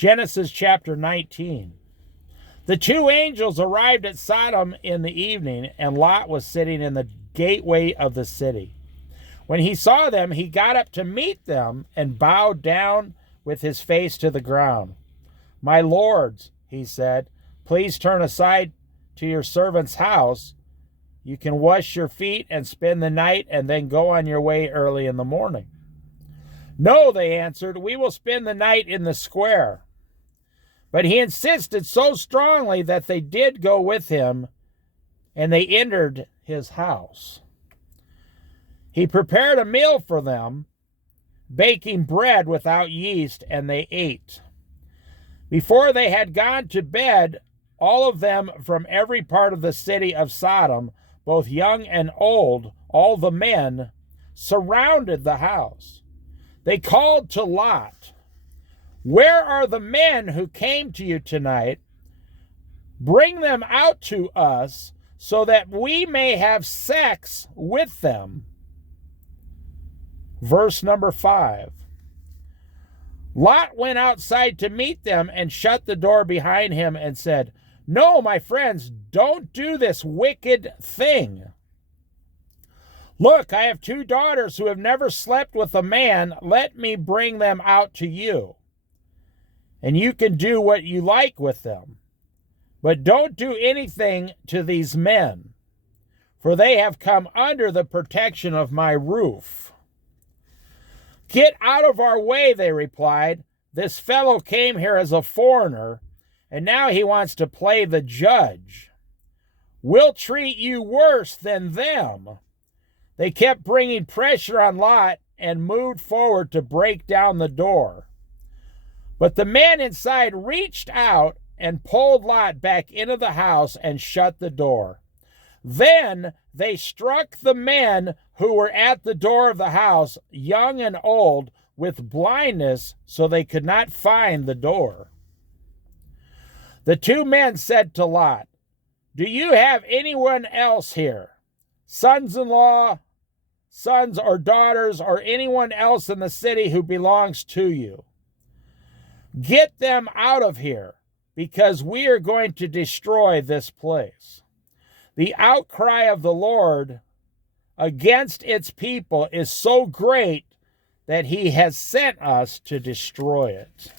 Genesis chapter 19. The two angels arrived at Sodom in the evening, and Lot was sitting in the gateway of the city. When he saw them, he got up to meet them and bowed down with his face to the ground. "My lords," he said, "please turn aside to your servant's house. You can wash your feet and spend the night and then go on your way early in the morning." "No," they answered, "we will spend the night in the square." But he insisted so strongly that they did go with him, and they entered his house. He prepared a meal for them, baking bread without yeast, and they ate. Before they had gone to bed, all of them from every part of the city of Sodom, both young and old, all the men, surrounded the house. They called to Lot, "Where are the men who came to you tonight? Bring them out to us so that we may have sex with them." Verse number 5. Lot went outside to meet them and shut the door behind him and said, "No, my friends, don't do this wicked thing. Look, I have two daughters who have never slept with a man. Let me bring them out to you, and you can do what you like with them. But don't do anything to these men, for they have come under the protection of my roof." "Get out of our way," they replied. "This fellow came here as a foreigner, and now he wants to play the judge. We'll treat you worse than them." They kept bringing pressure on Lot and moved forward to break down the door. But the man inside reached out and pulled Lot back into the house and shut the door. Then they struck the men who were at the door of the house, young and old, with blindness, so they could not find the door. The two men said to Lot, "Do you have anyone else here? Sons-in-law, sons or daughters, or anyone else in the city who belongs to you? Get them out of here, because we are going to destroy this place. The outcry of the Lord against its people is so great that he has sent us to destroy it."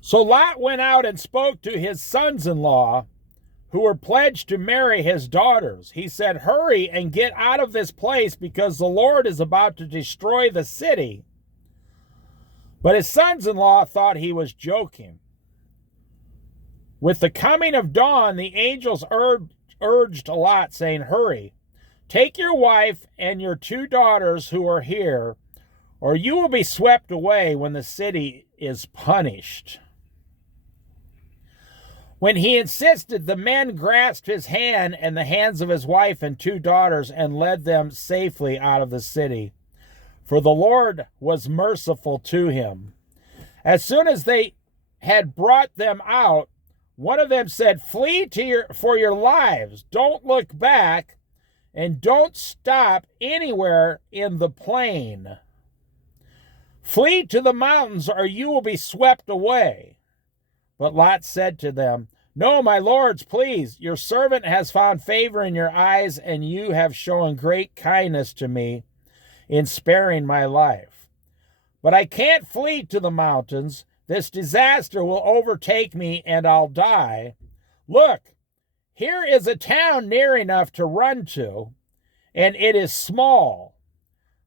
So Lot went out and spoke to his sons-in-law, who were pledged to marry his daughters. He said, "Hurry and get out of this place, because the Lord is about to destroy the city." But his sons-in-law thought he was joking. With the coming of dawn, the angels urged Lot, saying, "Hurry, take your wife and your two daughters who are here, or you will be swept away when the city is punished." When he insisted, the men grasped his hand and the hands of his wife and two daughters and led them safely out of the city, for the Lord was merciful to him. As soon as they had brought them out, one of them said, "Flee for your lives. Don't look back, and don't stop anywhere in the plain. Flee to the mountains, or you will be swept away." But Lot said to them, "No, my lords, please. Your servant has found favor in your eyes, and you have shown great kindness to me in sparing my life. But I can't flee to the mountains. This disaster will overtake me, and I'll die. Look, here is a town near enough to run to, and it is small.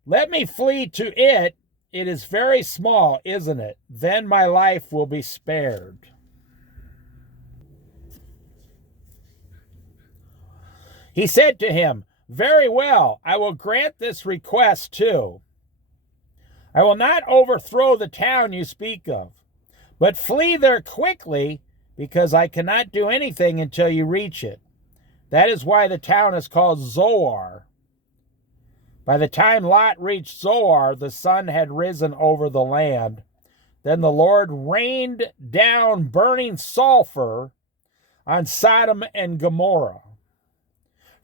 Let me flee to it. It is very small, isn't it? Then my life will be spared." He said to him, "Very well, I will grant this request too. I will not overthrow the town you speak of, but flee there quickly, because I cannot do anything until you reach it. That is why the town is called Zoar." By the time Lot reached Zoar, the sun had risen over the land. Then the Lord rained down burning sulfur on Sodom and Gomorrah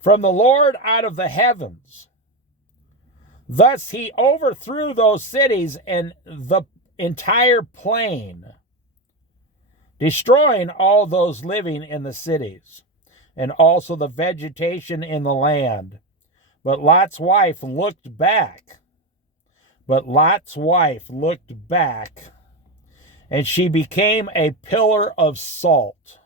from the Lord out of the heavens. Thus he overthrew those cities and the entire plain, destroying all those living in the cities, and also the vegetation in the land. But Lot's wife looked back. And she became a pillar of salt.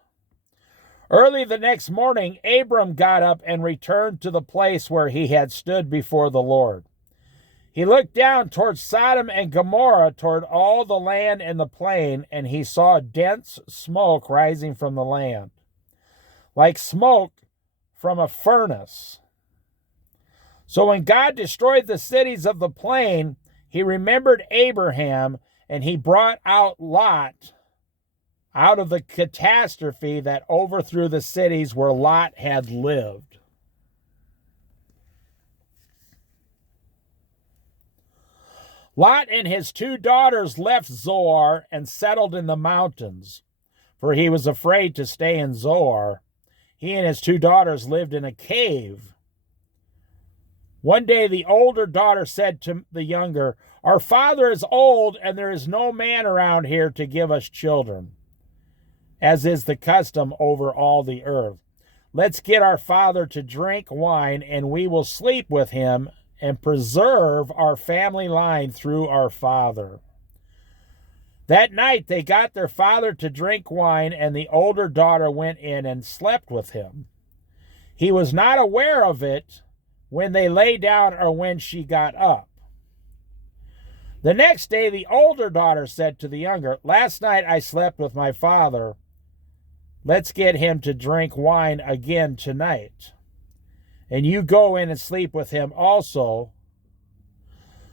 Early the next morning, Abram got up and returned to the place where he had stood before the Lord. He looked down toward Sodom and Gomorrah, toward all the land and the plain, and he saw dense smoke rising from the land, like smoke from a furnace. So when God destroyed the cities of the plain, he remembered Abraham, and he brought out Lot out of the catastrophe that overthrew the cities where Lot had lived. Lot and his 2 daughters left Zoar and settled in the mountains, for he was afraid to stay in Zoar. He and his 2 daughters lived in a cave. One day the older daughter said to the younger, "Our father is old, and there is no man around here to give us children, as is the custom over all the earth. Let's get our father to drink wine, and we will sleep with him and preserve our family line through our father." That night they got their father to drink wine, and the older daughter went in and slept with him. He was not aware of it when they lay down or when she got up. The next day the older daughter said to the younger, "Last night I slept with my father. Let's get him to drink wine again tonight. And you go in and sleep with him also,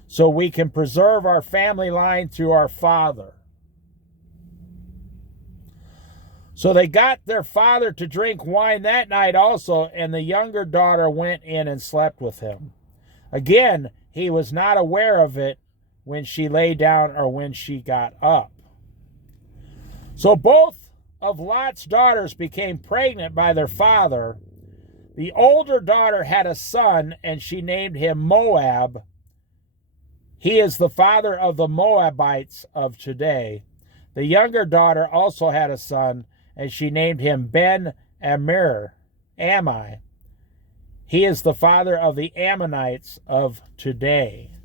so we can preserve our family line through our father." So they got their father to drink wine that night also, and the younger daughter went in and slept with him. Again, he was not aware of it when she lay down or when she got up. So both of Lot's daughters became pregnant by their father. The older daughter had a son, and she named him Moab. He is the father of the Moabites of today. The younger daughter also had a son, and she named him Ben-Ammi. He is the father of the Ammonites of today.